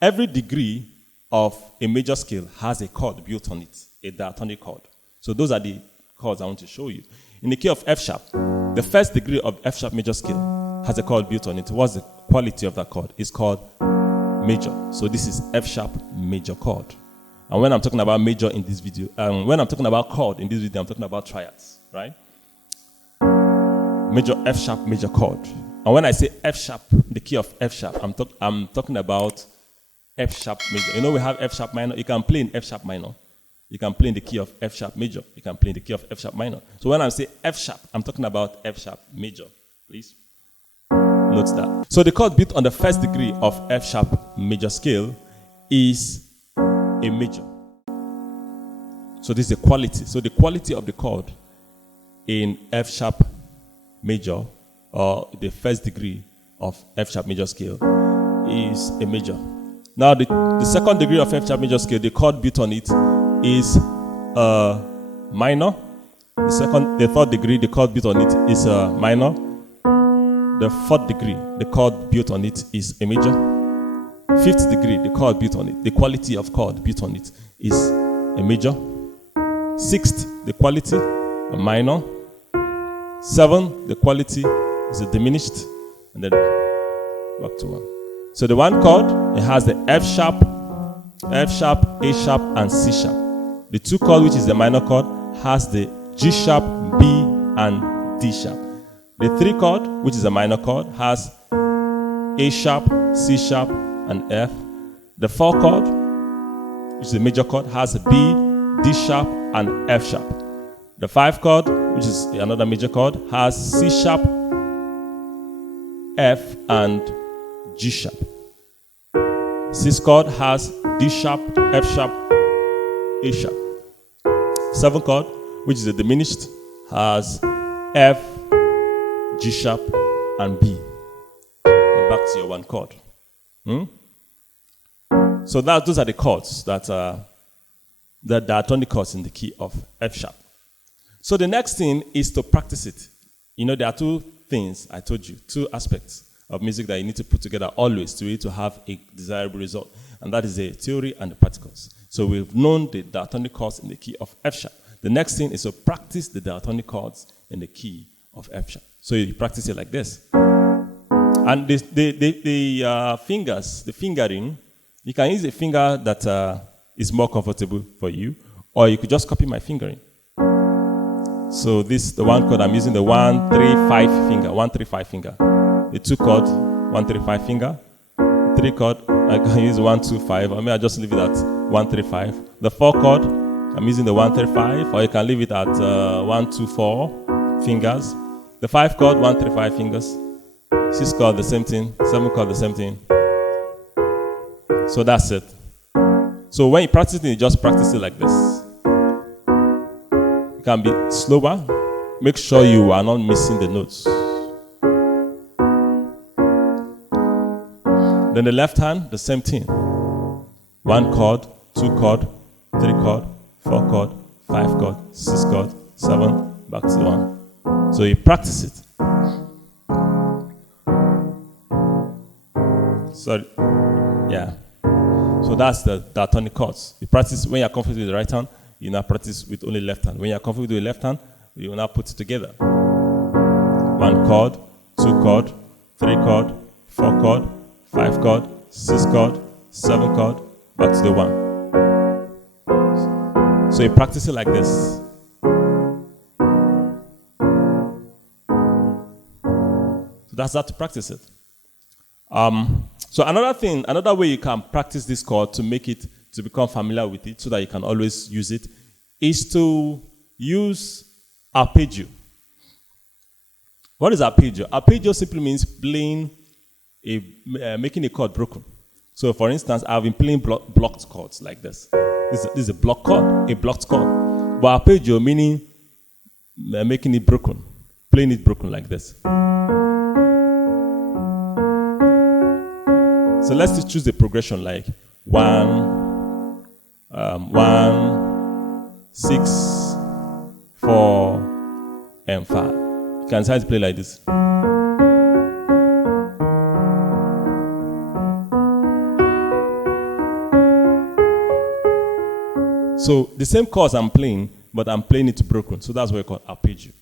every degree of a major scale has a chord built on it, a diatonic chord. So those are the chords I want to show you. In the key of F sharp, the first degree of F sharp major scale has a chord built on it. What's the quality of that chord? It's called major. So this is F sharp major chord. And when I'm talking about major in this video, when I'm talking about chord in this video, I'm talking about triads, right? Major F sharp major chord. And when I say F sharp, the key of F sharp, I'm talking about F sharp major. You know we have F sharp minor. You can play in F sharp minor. You can play in the key of F sharp major. You can play in the key of F sharp minor. So when I say F sharp, I'm talking about F sharp major. Please note that. So the chord built on the first degree of F sharp major scale is a major. So this is the quality. So the quality of the chord in F sharp major, or the first degree of F sharp major scale, is a major. Now the second degree of F sharp major scale, the chord built on it is a minor. The third degree, the chord built on it is a minor. The fourth degree, the chord built on it is a major. Fifth degree, the chord built on it, the quality of chord built on it is a major. Sixth, the quality, a minor. Seven, the quality is a diminished, and then back to one. So the one chord, it has the F sharp, A sharp, and C sharp. The two chord, which is the minor chord, has the G sharp, B, and D sharp. The three chord, which is a minor chord, has A sharp, C sharp, and F. The four chord, which is a major chord, has B, D sharp, and F sharp. The five chord, which is another major chord, has C sharp, F, and G sharp. Sixth chord has D sharp, F sharp, A sharp. Seventh chord, which is a diminished, has F, G sharp, and B. And back to your one chord. So those are the chords that are the diatonic chords in the key of F sharp. So the next thing is to practice it. You know, there are two things I told you, two aspects of music that you need to put together always to really to have a desirable result. And that is the theory and the practicals. So we've known the diatonic chords in the key of F sharp. The next thing is to practice the diatonic chords in the key of F sharp. So you practice it like this. And the fingers, the fingering, you can use a finger that is more comfortable for you, or you could just copy my fingering. So this, the one chord, I'm using the 1, 3, 5 finger, 1, 3, 5 finger. The two chord, 1, 3, 5 finger. Three chord, I can use 1, 2, 5. I mean, I just leave it at 1, 3, 5. The four chord, I'm using the 1, 3, 5, or you can leave it at 1, 2, 4 fingers. The five chord, 1, 3, 5 fingers. Six chord, the same thing. Seven chord, the same thing. So that's it. So when you practice it, you just practice it like this. You can be slower. Make sure you are not missing the notes. Then the left hand, the same thing. One chord, two chord, three chord, four chord, five chord, six chord, seven, back to one. So you practice it. Sorry. Yeah. So that's the diatonic chords. You practice when you're comfortable with the right hand, you now practice with only left hand. When you're comfortable with the left hand, you will now put it together. One chord, two chord, three chord, four chord, five chord, six chord, seven chord, back to the one. So you practice it like this. So that's how to practice it. So another way you can practice this chord to make it, to become familiar with it so that you can always use it, is to use arpeggio. What is arpeggio? Arpeggio simply means playing making a chord broken. So for instance, I've been playing blocked chords like this. This is a blocked chord, a blocked chord. But arpeggio meaning making it broken, playing it broken like this. So let's just choose the progression like 1, 6, 4, and 5. You can start to play like this. So the same chords I'm playing, but I'm playing it broken. So that's what we call arpeggio.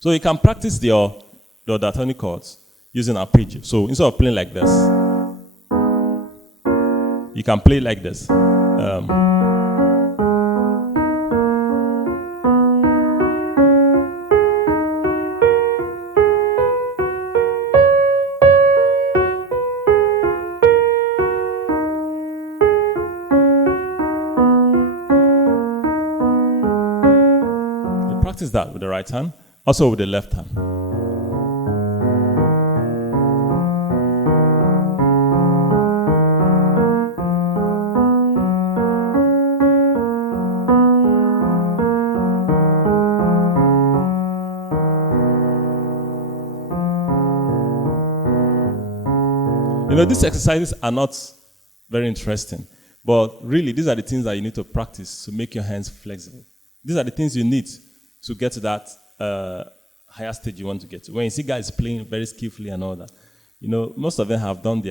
So you can practice your diatonic chords using arpeggio. So instead of playing like this, you can play like this. Practice that with the right hand, also with the left hand. You know, these exercises are not very interesting, but really these are the things that you need to practice to make your hands flexible. These are the things you need to get to that higher stage you want to get to. When you see guys playing very skillfully and all that, you know, most of them have done they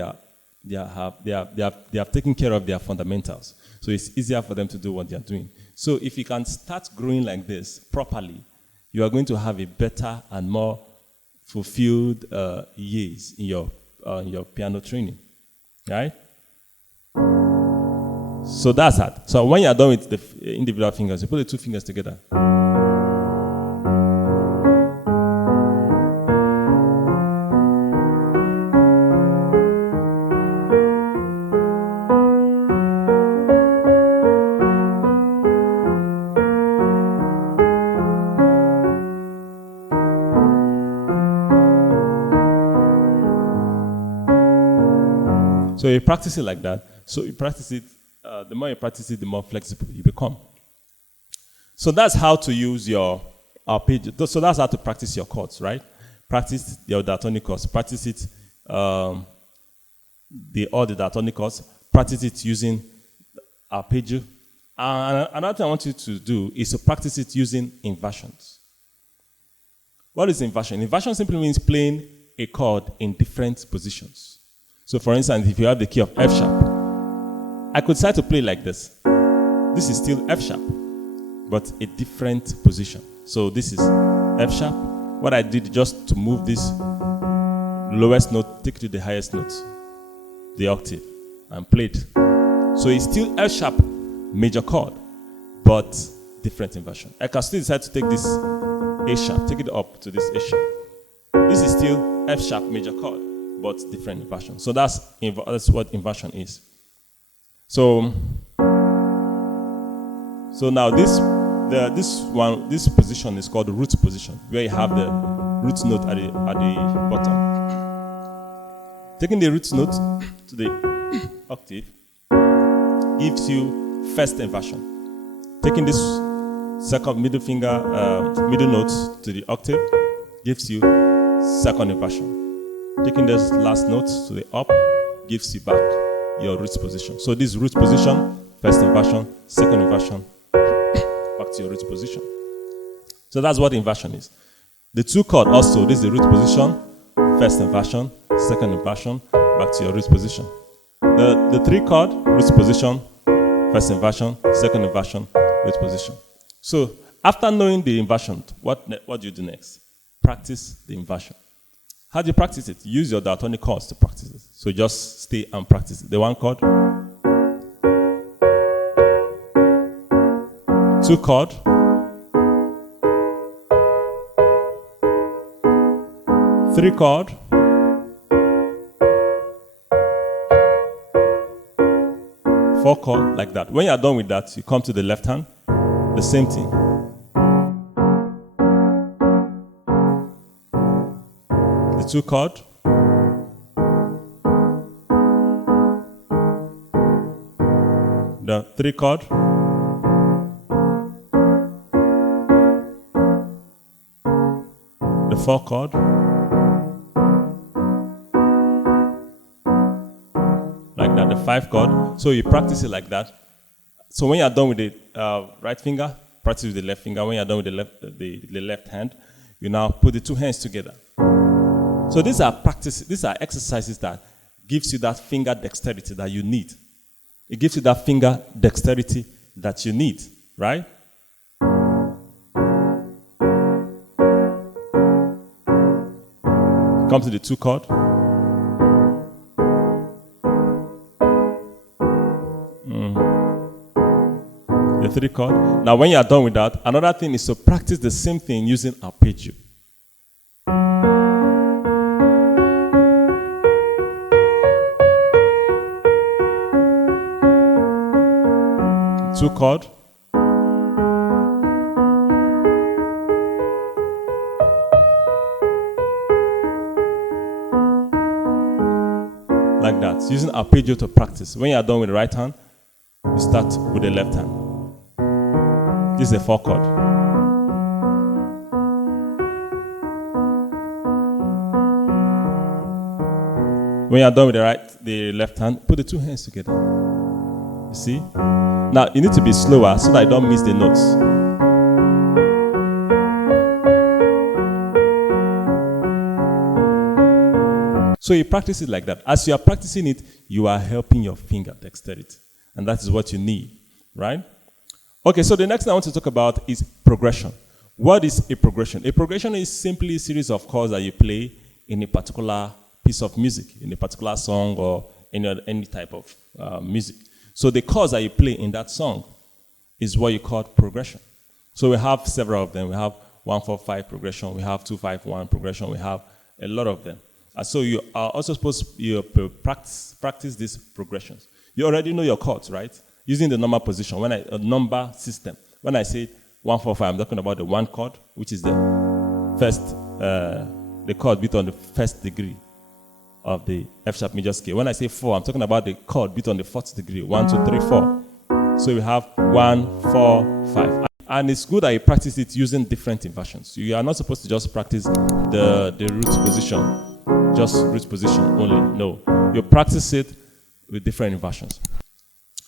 have taken care of their fundamentals. So it's easier for them to do what they are doing. So if you can start growing like this properly, you are going to have a better and more fulfilled years in your piano training, right? So that's that. So when you are done with the individual fingers, you put the two fingers together. So you practice it like that. So you practice it, the more you practice it, the more flexible you become. So that's how to use your arpeggio. So that's how to practice your chords, right? Practice your diatonic chords. Practice it, all the diatonic chords. Practice it using arpeggio. And another thing I want you to do is to practice it using inversions. What is inversion? Inversion simply means playing a chord in different positions. So for instance, if you have the key of F sharp, I could decide to play like this. This is still F sharp, but a different position. So this is F sharp. What I did just to move this lowest note, take it to the highest note, the octave, and play it. So it's still F sharp major chord, but different inversion. I can still decide to take this A sharp, take it up to this A sharp. This is still F sharp major chord, but different inversion. So that's what inversion is. So now this position is called the root position, where you have the root note at the bottom. Taking the root note to the octave gives you first inversion. Taking this second middle note to the octave gives you second inversion. Taking this last note to the up gives you back your root position. So this root position, first inversion, second inversion, back to your root position. So that's what inversion is. The two chord also, this is the root position, first inversion, second inversion, back to your root position. The three chord, root position, first inversion, second inversion, root position. So after knowing the inversion, what do you do next? Practice the inversion. How do you practice it? Use your diatonic chords to practice it. So just stay and practice it. The one chord, two chord, three chord, four chord, like that. When you are done with that, you come to the left hand, the same thing. The two chord, the three chord, the four chord, like that, the five chord. So you practice it like that. So when you are done with the right finger, practice with the left finger. When you are done with the left hand, you now put the two hands together. So these are exercises that gives you that finger dexterity that you need. It gives you that finger dexterity that you need, right? Come to the 2 chord. The 3 chord. Now when you are done with that, another thing is to practice the same thing using arpeggio. Two chord. Like that, using arpeggio to practice. When you are done with the right hand, you start with the left hand. This is a 4 chord. When you are done with the left hand, put the 2 hands together. You see? Now you need to be slower so that you don't miss the notes. So you practice it like that. As you are practicing it, you are helping your finger dexterity. And that is what you need, right? Okay, so the next thing I want to talk about is progression. What is a progression? A progression is simply a series of chords that you play in a particular piece of music, in a particular song or any type of music. So the chords that you play in that song is what you call progression. So we have several of them. We have 1-4-5 progression. We have 2-5-1 progression. We have a lot of them. So you are also supposed to practice these progressions. You already know your chords, right? Using the number position, a number system. When I say 1-4-5, I'm talking about the 1 chord, which is the first, the chord beat on the first degree of the F sharp major scale. When I say 4, I'm talking about the chord beat on the 4th degree. 1, 2, 3, 4. So we have 1, 4, 5. And it's good that you practice it using different inversions. You are not supposed to just practice the root position. Just root position only. No. You practice it with different inversions.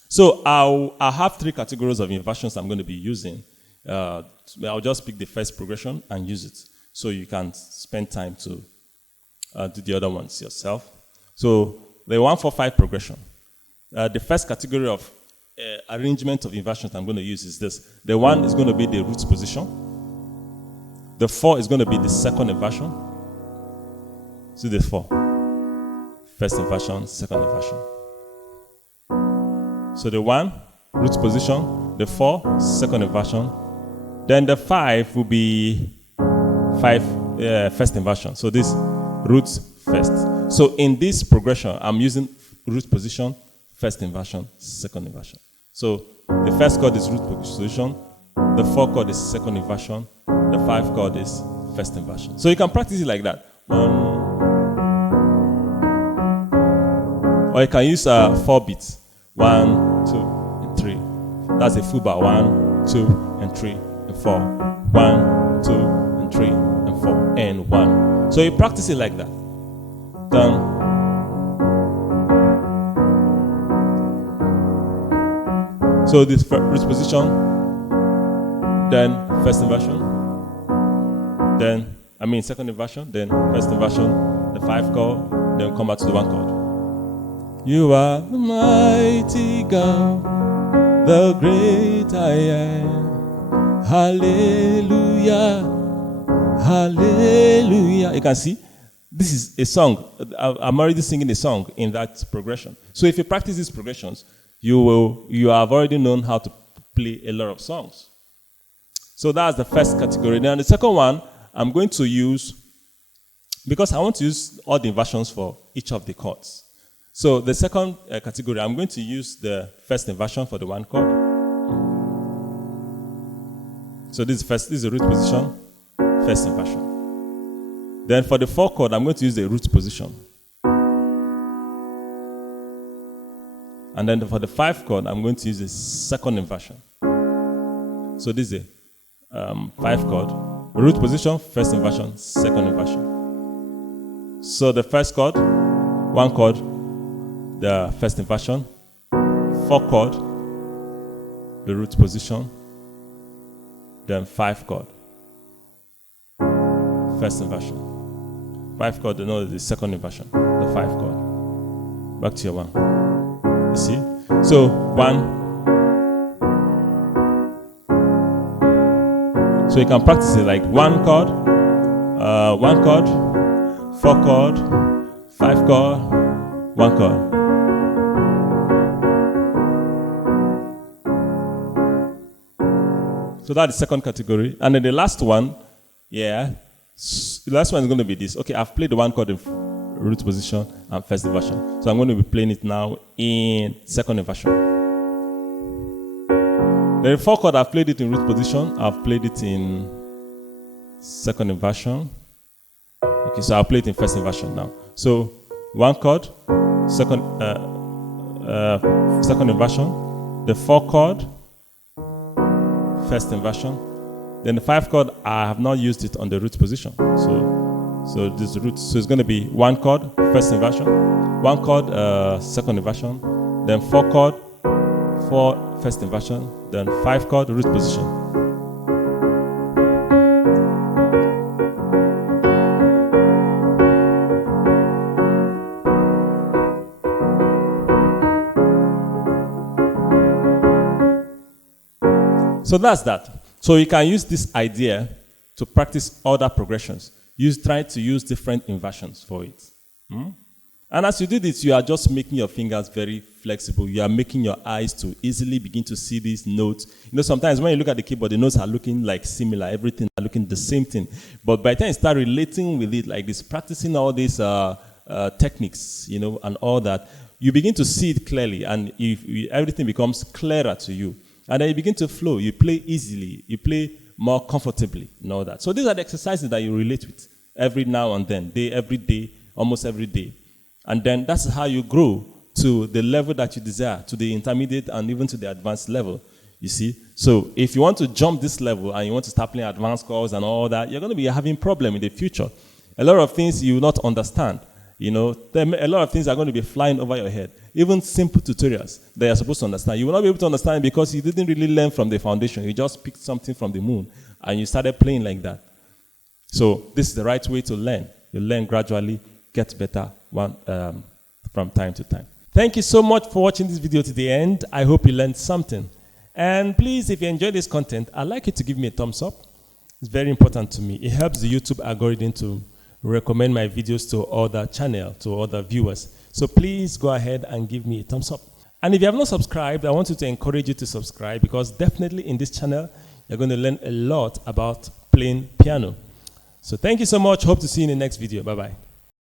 So I have 3 categories of inversions I'm going to be using. I'll just pick the first progression and use it. So you can spend time to do the other ones yourself. So the 1-4-5 progression. The first category of arrangement of inversions I'm going to use is this. The 1 is going to be the root position. The 4 is going to be the second inversion. So the 4. First inversion, second inversion. So the 1, root position. The 4, second inversion. Then the 5 will be first inversion. So this roots first. So in this progression, I'm using root position, first inversion, second inversion. So the first chord is root position. The 4 chord is second inversion. The 5 chord is first inversion. So you can practice it like that. Or you can use 4 beats. 1, 2, and 3. That's a full bar. 1, 2, and 3, and 4. 1, 2, and 3, and 4, and 1. So you practice it like that. Done. So this root position, then first inversion, then second inversion, then first inversion, the 5 chord, then come back to the 1 chord. You are the mighty God, the great I am. Hallelujah, hallelujah. You can see, this is a song. I'm already singing a song in that progression. So if you practice these progressions, you have already known how to play a lot of songs. So that's the first category. Now the second one, I'm going to use, because I want to use all the inversions for each of the chords. So the second category, I'm going to use the first inversion for the 1 chord. So this is the root position, first inversion. Then for the 4 chord, I'm going to use the root position. And then for the 5 chord, I'm going to use the second inversion. So this is a 5 chord, root position, first inversion, second inversion. So the first chord, 1 chord, the first inversion, 4 chord, the root position, then 5 chord, first inversion. 5 chord, the second inversion, the 5 chord. Back to your 1. You see? So 1, So you can practice it like 1 chord, 4 chord, 5 chord, 1 chord. So that's the second category. And then the last one, the last one is going to be this. Okay, I've played the 1 chord in root position and first inversion. So I'm going to be playing it now in second inversion. Then the 4 chord, I've played it in root position. I've played it in second inversion. Okay, so I'll play it in first inversion now. So 1 chord, second inversion. The 4 chord, first inversion. Then the 5 chord, I have not used it on the root position. So this root, so it's going to be 1 chord, first inversion, 1 chord, second inversion, then 4 chord, 4 first inversion, then 5 chord, root position. So that's that. So you can use this idea to practice other progressions. Try to use different inversions for it. And as you do this, you are just making your fingers very flexible. You are making your eyes to easily begin to see these notes. You know, sometimes when you look at the keyboard, the notes are looking like similar. Everything are looking the same thing. But by the time you start relating with it like this, practicing all these techniques, you know, and all that, you begin to see it clearly, and everything becomes clearer to you. And then you begin to flow. You play easily. You play more comfortably and all that. So these are the exercises that you relate with every now and then, every day, almost every day. And then that's how you grow to the level that you desire, to the intermediate and even to the advanced level, you see. So if you want to jump this level and you want to start playing advanced chords and all that, you're going to be having problem in the future. A lot of things you will not understand. You know, a lot of things are going to be flying over your head. Even simple tutorials that you're supposed to understand. You will not be able to understand because you didn't really learn from the foundation. You just picked something from the moon and you started playing like that. So this is the right way to learn. You learn gradually, get better from time to time. Thank you so much for watching this video to the end. I hope you learned something. And please, if you enjoy this content, I'd like you to give me a thumbs up. It's very important to me. It helps the YouTube algorithm to recommend my videos to other channels, to other viewers. So please go ahead and give me a thumbs up. And if you have not subscribed, I want to encourage you to subscribe, because definitely in this channel, you're going to learn a lot about playing piano. So thank you so much. Hope to see you in the next video. Bye-bye.